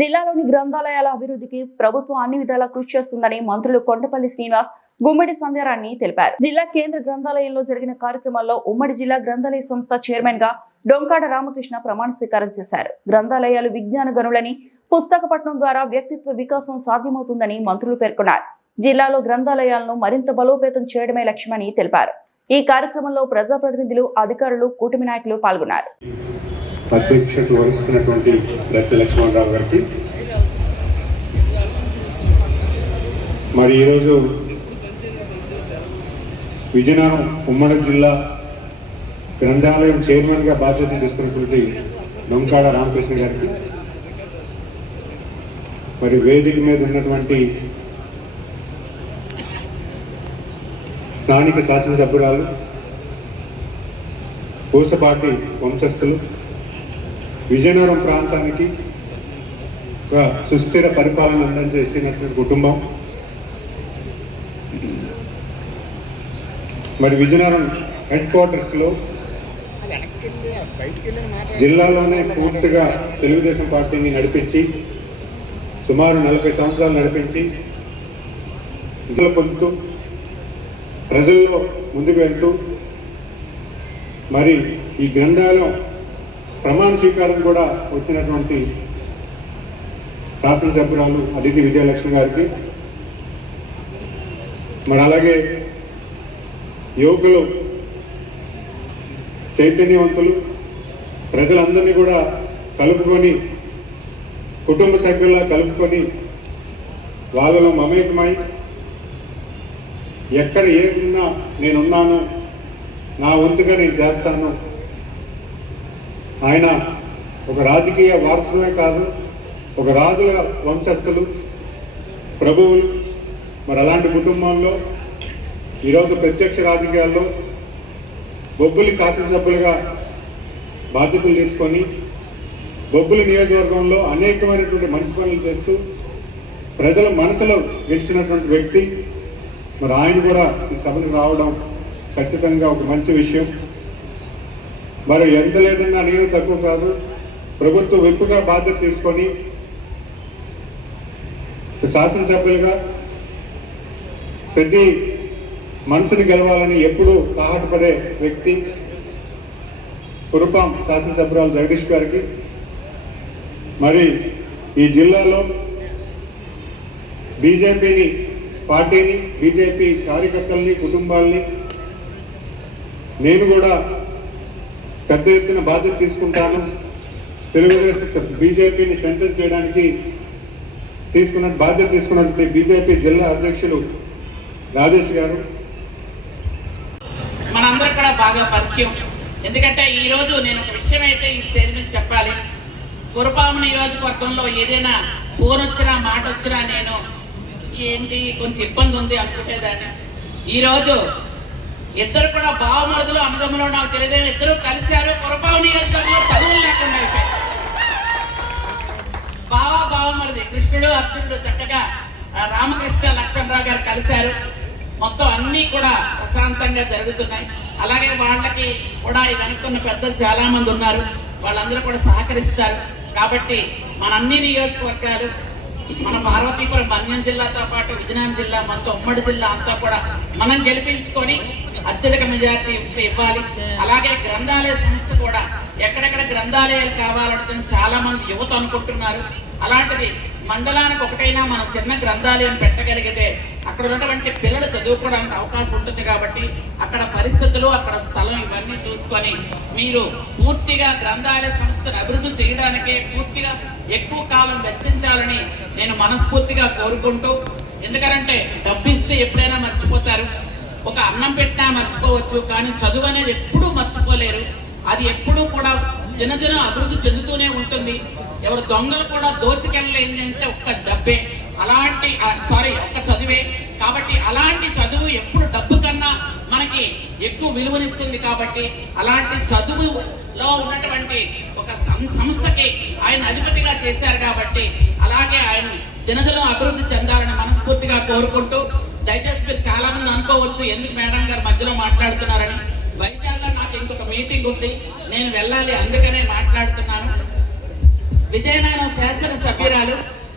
జిల్లాలోని గ్రంథాలయాల అభివృద్ధికి ప్రభుత్వం అన్ని విధాలా కృషి చేస్తుందని మంత్రులు కొండపల్లి శ్రీనివాస్, గుమ్మడి సంధ్యారాణి తెలిపారు. జిల్లా కేంద్ర గ్రంథాలయంలో జరిగిన కార్యక్రమంలో ఉమ్మడి జిల్లా గ్రంథాలయ సంస్థ చైర్మన్ గా డొంకాడ రామకృష్ణ ప్రమాణ స్వీకారం చేశారు. గ్రంథాలయాలు విజ్ఞాన గనులని, పుస్తక పఠనం ద్వారా వ్యక్తిత్వ వికాసం సాధ్యమవుతుందని మంత్రులు పేర్కొన్నారు. జిల్లాలో గ్రంథాలయాలను మరింత బలోపేతం చేయడమే లక్ష్యమని తెలిపారు. ఈ కార్యక్రమంలో ప్రజాప్రతినిధులు, అధికారులు, కూటమి నాయకులు పాల్గొన్నారు. అధ్యక్షత వహిస్తున్నటువంటి దత్తి లక్ష్మణరావు గారికి, మరి ఈరోజు విజయనగరం ఉమ్మడి జిల్లా గ్రంథాలయం చైర్మన్గా బాధ్యతలు తీసుకున్నటువంటి డొంకాడ రామకృష్ణ గారికి, మరి వేదిక మీద ఉన్నటువంటి స్థానిక శాసనసభ్యురాలు, పూసపాటి వంశస్థులు, విజయనగరం ప్రాంతానికి ఒక సుస్థిర పరిపాలన అందజేసినటువంటి కుటుంబం, మరి విజయనగరం హెడ్ క్వార్టర్స్లో జిల్లాలోనే పూర్తిగా తెలుగుదేశం పార్టీని నడిపించి సుమారు 40 సంవత్సరాలు నడిపించి విజయాలు పొందుతూ ప్రజల్లో ముందుకు వెళ్తూ మరి ఈ గ్రంథాలయం ప్రమాణ స్వీకారం కూడా వచ్చినటువంటి శాసనసభ్యురాలు అదితి విజయలక్ష్మి గారికి, మరి అలాగే యువకులు, చైతన్యవంతులు, ప్రజలందరినీ కూడా కలుపుకొని, కుటుంబ సభ్యుల్లా కలుపుకొని వాళ్ళలో మమేకమై ఎక్కడ ఏమున్నా నేనున్నాను, నా వంతుగా నేను చేస్తాను. ఆయన ఒక రాజకీయ వారసులే కాదు, ఒక రాజుల వంశస్థులు, ప్రభువులు. మరి అలాంటి కుటుంబంలో ఈరోజు ప్రత్యక్ష రాజకీయాల్లో బొబ్బులి శాసనసభ్యులుగా బాధ్యతలు తీసుకొని బొబ్బులి నియోజకవర్గంలో అనేకమైనటువంటి మంచి పనులు చేస్తూ ప్రజల మనసులో గెలిచినటువంటి వ్యక్తి. మరి ఆయన కూడా ఈ సభకు రావడం ఖచ్చితంగా ఒక మంచి విషయం. మరి ఎంత లేదన్నా నేను తక్కువ కాదు, ప్రభుత్వ విప్పుగా బాధ్యత తీసుకొని శాసనసభ్యులుగా ప్రతి మనసుని గెలవాలని ఎప్పుడూ తాహటపడే వ్యక్తి కురుపాం శాసనసభ్యురాలు జగదీష్ గారికి, మరి ఈ జిల్లాలో బీజేపీని, పార్టీని, బీజేపీ కార్యకర్తల్ని, కుటుంబాల్ని నేను కూడా పెద్ద ఎత్తున బాధ్యత తీసుకుంటాను. తెలుగుదేశం బీజేపీని స్ట్రెంథెన్ చేయడానికి బాధ్యత తీసుకున్నటువంటి బీజేపీ జిల్లా అధ్యక్షులు రాజేష్ గారు మనందరికి కూడా బాగా పరిచయం. ఎందుకంటే ఈరోజు నేను ఒక విషయం అయితే ఈ స్టేజ్ మీద చెప్పాలి. కురుపాము నియోజకవర్గంలో ఏదైనా ఫోన్ వచ్చినా, మాట వచ్చినా నేను ఏంటి కొంచెం ఇబ్బంది ఉంది అనుకునేదాన్ని. ఈరోజు ఇద్దరు కూడా బావమరుదులు, అన్నదమ్ములు, నాకు తెలియదు, ఇద్దరు కలిశారు. కురుపాము నియోజకవర్గంలో చదువులు లేకుండా అయిపోయాయి. బావమరుది కృష్ణుడు, అర్జునుడు చక్కగా రామకృష్ణ లక్ష్మణరావు గారు కలిశారు. మొత్తం అన్నీ కూడా ప్రశాంతంగా జరుగుతున్నాయి. అలాగే వాళ్ళకి కూడా వెనుకున్న పెద్దలు చాలా మంది ఉన్నారు, వాళ్ళందరూ కూడా సహకరిస్తారు. కాబట్టి మన అన్ని నియోజకవర్గాలు, మన పార్వతీపురం మన్యం జిల్లాతో పాటు విజయనగరం జిల్లా, మొత్తం ఉమ్మడి జిల్లా అంతా కూడా మనం గెలిపించుకొని అత్యధిక మెజార్టీ ఇవ్వాలి. అలాగే గ్రంథాలయ సంస్థ కూడా ఎక్కడెక్కడ గ్రంథాలయాలు కావాలంటే చాలా మంది యువత అనుకుంటున్నారు. అలాంటిది మండలానికి ఒకటైనా మనం చిన్న గ్రంథాలయం పెట్టగలిగితే అక్కడ ఉన్నటువంటి పిల్లలు చదువుకోవడానికి అవకాశం ఉంటుంది. కాబట్టి అక్కడ పరిస్థితులు, అక్కడ స్థలం ఇవన్నీ చూసుకొని మీరు పూర్తిగా గ్రంథాలయ సంస్థను అభివృద్ధి చేయడానికే పూర్తిగా ఎక్కువ కాలం వెచ్చించాలని నేను మనస్ఫూర్తిగా కోరుకుంటూ, ఎందుకంటే డబ్బు ఇస్తే ఎప్పుడైనా మర్చిపోతారు, ఒక అన్నం పెట్టినా మర్చిపోవచ్చు, కానీ చదువు అనేది ఎప్పుడూ మర్చిపోలేరు. అది ఎప్పుడూ కూడా దినదినం అభివృద్ధి చెందుతూనే ఉంటుంది. ఎవరు దొంగలు కూడా దోచుకెళ్ళలేదు అంటే ఒక్క డబ్బే, ఒక్క చదువే. కాబట్టి అలాంటి చదువు ఎప్పుడు డబ్బు కన్నా మనకి ఎక్కువ విలువనిస్తుంది. కాబట్టి అలాంటి చదువులో ఉన్నటువంటి ఒక సంస్థకి ఆయన అధిపతిగా చేశారు. కాబట్టి అలాగే ఆయన దినదినం అభివృద్ధి చెందాలని మనస్ఫూర్తిగా కోరుకుంటూ, దయచేసి మీరు చాలా మంది అనుకోవచ్చు ఎందుకు మేడం గారు మధ్యలో మాట్లాడుతున్నారని. వైజాగ్లో నాకు ఇంకొక మీటింగ్ ఉంది, నేను వెళ్ళాలి, అందుకనే మాట్లాడుతున్నాను. విజయనగరం శాసన సభ్యురాలు